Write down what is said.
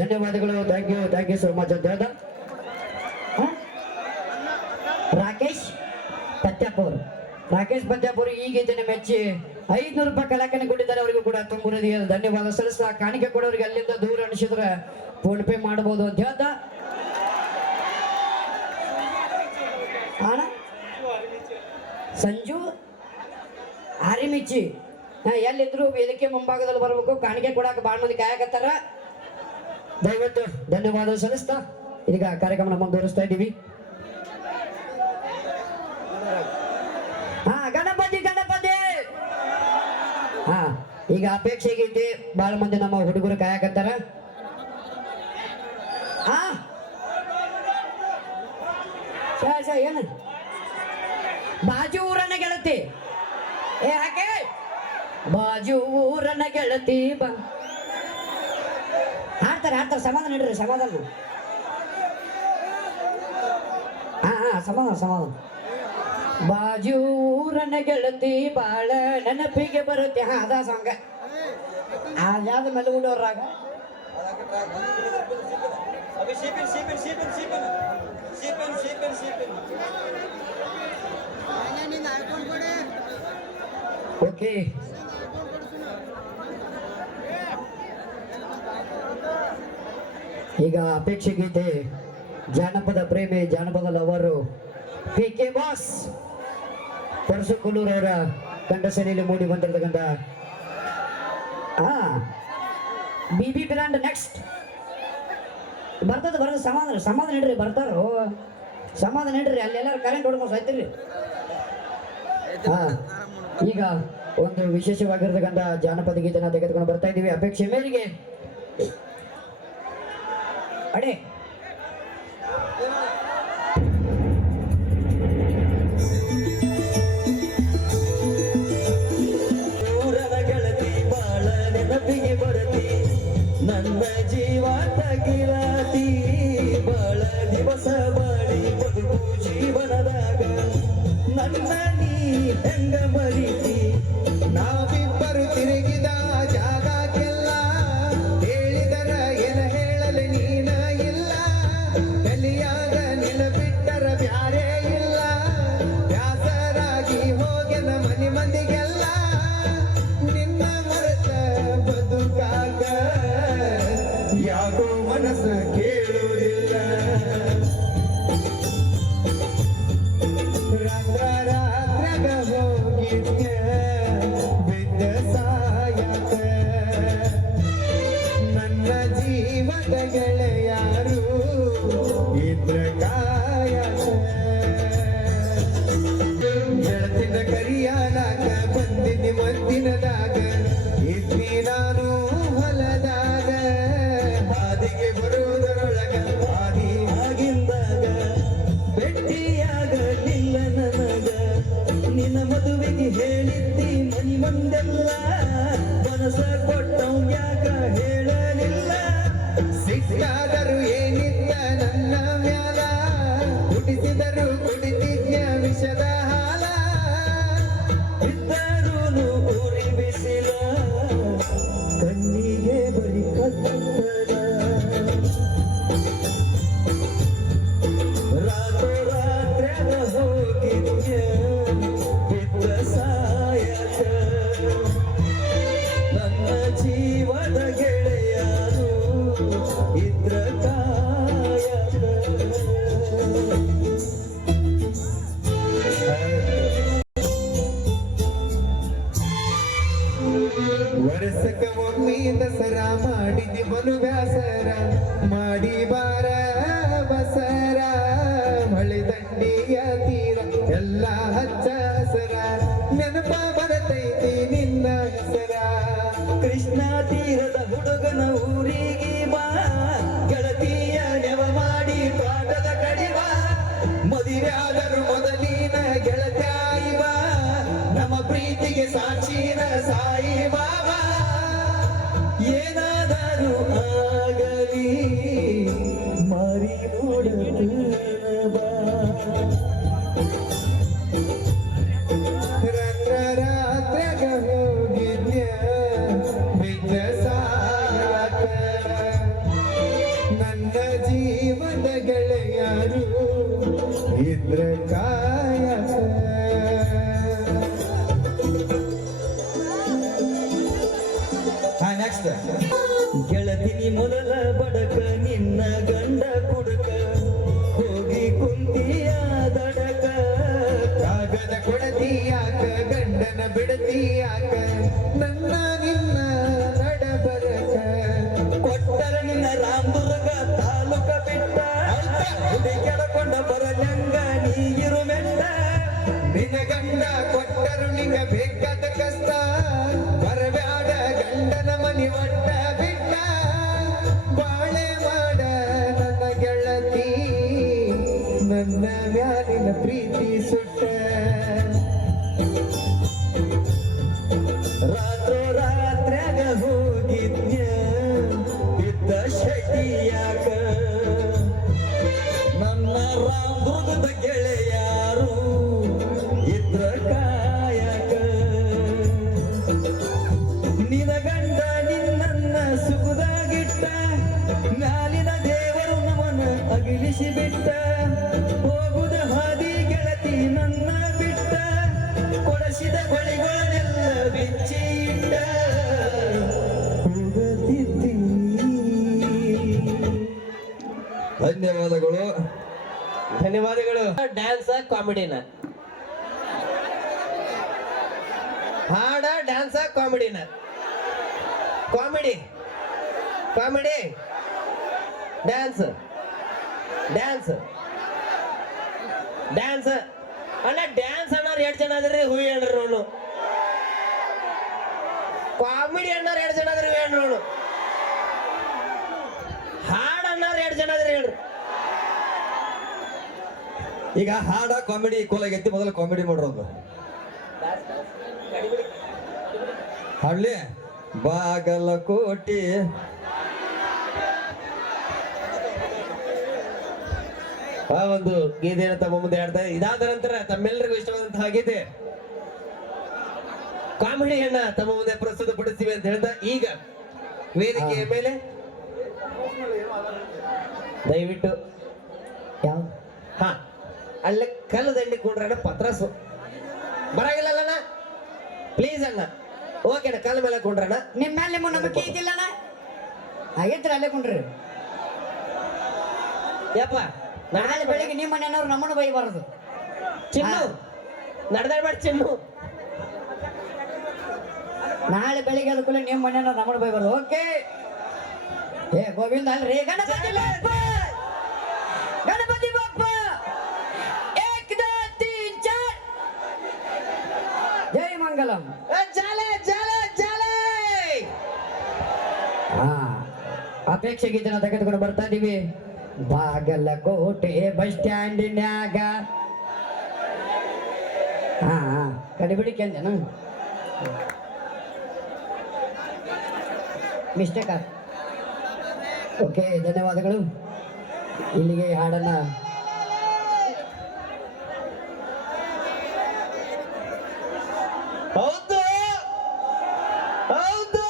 ಧನ್ಯವಾದಗಳು. Thank you thank you so much ಅಂತ ಹೇಳ್ದ ರಾಕೇಶ್ ಪತ್ಯಾಪುರ್ ರಾಕೇಶ್ ಪತ್ಯಾಪುರ್ ಈ ಗೀತೆನ ಮೆಚ್ಚಿ ಐದ್ನೂರು ರೂಪಾಯಿ ಕಲಾಕನ ಕೊಟ್ಟಿದ್ದಾರೆ ಅವರಿಗೂ ಕೂಡ. ತುಂಬ ಧನ್ಯವಾದ. ಸಲ್ಲಿಸ್ತಾ ಕಾಣಿಕೆ ಕೊಡೋರಿಗೆ ಅಲ್ಲಿಂದ ದೂರ ಅನಿಸಿದ್ರೆ ಫೋನ್ ಪೇ ಮಾಡಬಹುದು ಅಂತ ಹೇಳ್ತಾ ಅಣ್ಣ? ಸಂಜು? ಆರಿಮಿಚ್ಚಿ ಎಲ್ಲಿದ್ರು ವೇದಿಕೆ ಮುಂಭಾಗದಲ್ಲಿ ಬರಬೇಕು? ಕಾಣಿಕೆ ಕೊಡಾಕ ಭಾಳ ಮಂದಿ ಕಾಯಕತ್ತಾರ. ದಯವಿಟ್ಟು ಧನ್ಯವಾದ ಸಲ್ಲಿಸ್ತಾ. ಈಗ ಕಾರ್ಯಕ್ರಮ ಮುಂದುವರಿಸ್ತಾ ಇದ್ದೀವಿ ಹಾ ಗಣಪತಿ ಗಣಪತಿ ಹಾ ಈಗ ಅಪೇಕ್ಷೆ ಹೇಗೈತಿ ಬಹಳ ಮಂದಿ ನಮ್ಮ ಹುಡುಗರು ಕಾಯಕತ್ತಾರ. ಏನು? ಬಾಜು ಊರನ್ನ ಗೆಳತಿ. ಏ ಹಾಕೆ ಬಾಜು ಊರನ್ನ ಗೆಳತಿ ಬಾ ಹಾಡ್ತಾರೆ ಹಾಡ್ತಾರೆ ಸಮಾಧಾನ ಇಡ್ರಿ ಸಮಾಧಾನ ಹಾ ಹಾ ಸಮಾಧಾನ ಸಮಾಧಾನ ಬಾಜು ಊರನ್ನ ಗೆಳತಿ ಬಾಳ ನೆನಪಿಗೆ ಬರುತ್ತೆ ಹಾ ಅದ ಸಾಂಗ ಯಾವ್ದು ಮೇಲೆ ಉಡೋರಾಗ Abi sipin, sipin, sipin, sipin. Sipin, sipin, sipin. Okay ಈಗ ಅಪೇಕ್ಷೆ ಗೀತೆ ಜಾನಪದ ಪ್ರೇಮಿ ಜಾನಪದ ಲವರು ಪಿ ಕೆ ಬಾಸ್ ಕೊಲ್ಲೂರವರ ಕಂಠಸರಿಯಲ್ಲಿ ಮೂಡಿ ಬಂದಿರತಕ್ಕಂಥ ಹಾ ಬಿ ಬಿ ಬ್ರ್ಯಾಂಡ್ ನೆಕ್ಸ್ಟ್ ಬರ್ತದ ಬರ್ತದ ಸಮಾಧಾನ ಸಮಾಧಾನ ಇಡ್ರಿ ಬರ್ತಾರೋ ಸಮಾಧಾನ ಇಡ್ರಿ ಅಲ್ಲೆಲ್ಲರೂ ಕರೆಂಟ್ ಹೊಡ್ಕೊಂಡು ಸಾಯ್ತಿರಿ ಹಾ. ಈಗ ಒಂದು ವಿಶೇಷವಾಗಿರ್ತಕ್ಕಂಥ ಜಾನಪದ ಗೀತನ ತೆಗೆದುಕೊಂಡು ಬರ್ತಾ ಇದ್ದೀವಿ. ಅಪೇಕ್ಷೆ ಮೇರೆಗೆ. ಅಡೆ. ಹೆಂಗ ಮರಿತಿ ನಾವಿಬ್ಬರು ತಿರುಗಿದ ವರ್ಷಕ್ಕ ಒಮ್ಮೆ ದಸರಾ ಮಾಡಿದಿ ಮನು ವ್ಯಾಸರ ಕೃಷ್ಣ ತೀರದ ಹುಡುಗನ ಊರಿಗೆ ಬಾ. ಗೆಳತಿಯ ನೆವ ಮಾಡಿ ತೋಟದ ಕಡಿವ ಮದುವೆ ಮೊದಲಿನ ಗೆಳತ್ಯಾಯಿ ಬಾ. ನಮ್ಮ ಪ್ರೀತಿಗೆ ಸಾಕ್ಷಿನ ಸಾಯಿ ಬಾಬಾ. ಯಾರು ಗೆಳೆಯರು ಇದ್ರ ಕಾಯಕ ಕೊಟ್ಟರು ನಿಂಗ ಬೇಕಾದ ಕಷ್ಟ. ಬರಬ್ಯಾಡ ಗಂಡನ ಮನಿ ಒಟ್ಟ ಬಿಟ್ಟ. ಬಾಳೆ ಮಾಡ ನನ್ನ ಗೆಳತಿ, ನನ್ನ ಮ್ಯಾಲಿನ ಪ್ರೀತಿ ಸುಟ್ಟ. ರಾತ್ರೋ ಧನ್ಯವಾದಗಳು. ಧನ್ಯವಾದಗಳು. ಡ್ಯಾನ್ಸ್ ಕಾಮಿಡಿನ ಹಾಡ dance ಕಾಮಿಡಿನ comedy comedy dance dance dance ಅಲ್ಲ ಡ್ಯಾನ್ಸ್ ಅನ್ನೋರು ಎಷ್ಟು ಜನ ಅದ್ರಿ? ಹೂವಿ ಹೇಳ್ರಿ ನೋಡು. ಕಾಮಿಡಿ ಅನ್ನೋರು ಎರಡು ಜನ ಅದ್ರಿ? ಹೂವಿ ಹೇಳ್ರಿ ನೋಡು ಹಾಡ್ ಅನ್ನೋರು ಎರಡು ಜನ ಅದ್ರಿ ಹೇಳ್ರಿ ಈಗ ಹಾಡ ಕಾಮಿಡಿ ಈಕ್ವಲ್ ಆಗೈತಿ ಮೊದಲು ಕಾಮಿಡಿ ಮಾಡೋದು ಬಾಗಲ ಕೋಟಿ ಆ ಒಂದು ಗೀತೆಯನ್ನು ತಮ್ಮ ಮುಂದೆ ಹಾಡ್ತಾ ಇದಾದ ನಂತರ ತಮ್ಮೆಲ್ಲರಿಗೂ ಇಷ್ಟವಾದಂತಹ ಗೀತೆ. ಕಾಮಿಡಿಯನ್ನ ತಮ್ಮ ಮುಂದೆ ಪ್ರಸ್ತುತಪಡಿಸ್ತೀವಿ ಅಂತ ಹೇಳ್ತಾ ಈಗ ವೇದಿಕೆಯ ಮೇಲೆ ದಯವಿಟ್ಟು ಅಲ್ಲೇ ಕಲ್ಲು ದಂಡಿ ಕೊಂಡ್ರಣ್ಣ ಪತ್ರಸು. ಅಣ್ಣ ಪ್ಲೀಸ್ ಅಣ್ಣ. ಓಕೆ ಅಣ್ಣ ಕಲ್ಲು ಮೇಲೆ ಕೊಂಡ್ರಣ್ಣ. ನಿಮ್ಮ ಮೇಲೆ ನಿಮ್ಮ ನಂಬಿಕೆ ಐತಿಲ್ಲಣ್ಣ ಅಲ್ಲೇ ಕುಂಡ್ರಿ. ಯಪ್ಪ ನಾಳೆ ಬೆಳಿಗ್ಗೆ ನಿಮ್ಮ ಮನೆಯವ್ರು ನಮ್ಮನ್ನು ಬೈಬಾರದು. ಚಿನ್ನು ನಡೆದಾಡ್ಬೇಡ ಚಿನ್ನು. ನಾಳೆ ಬೆಳಿಗ್ಗೆ ಅದಕ್ಕೂ ನಿಮ್ಮ ಮನೆಯವ್ರು ನಮ್ಮನ್ನು ಬೈಬಾರದು. ಓಕೆ ಏ ಗೋವಿಂದ ಅಲ್ರಿ. ಗಣಪತಿ ಏ, ಜಾಲೆ ಜಾಲೆ ಜಾಲೆ! ಹಾ ಅಪೇಕ್ಷೆ ಗೀತನ ತೆಗೆದುಕೊಂಡು ಬರ್ತಾ ಇದೀವಿ. ಬಾಗಲಕೋಟೆ ಬಸ್ ಸ್ಟ್ಯಾಂಡಿನ್ಯಾಗ. ಹಾ ಹಾ ಕಡಿಬಿಡಿ ಕೇಂದ್ರನ ಮಿಸ್ಟೇಕ್ ಓಕೆ ಧನ್ಯವಾದಗಳು. ಇಲ್ಲಿಗೆ ಹಾಡನ್ನ ಹೌದು ಹೌದು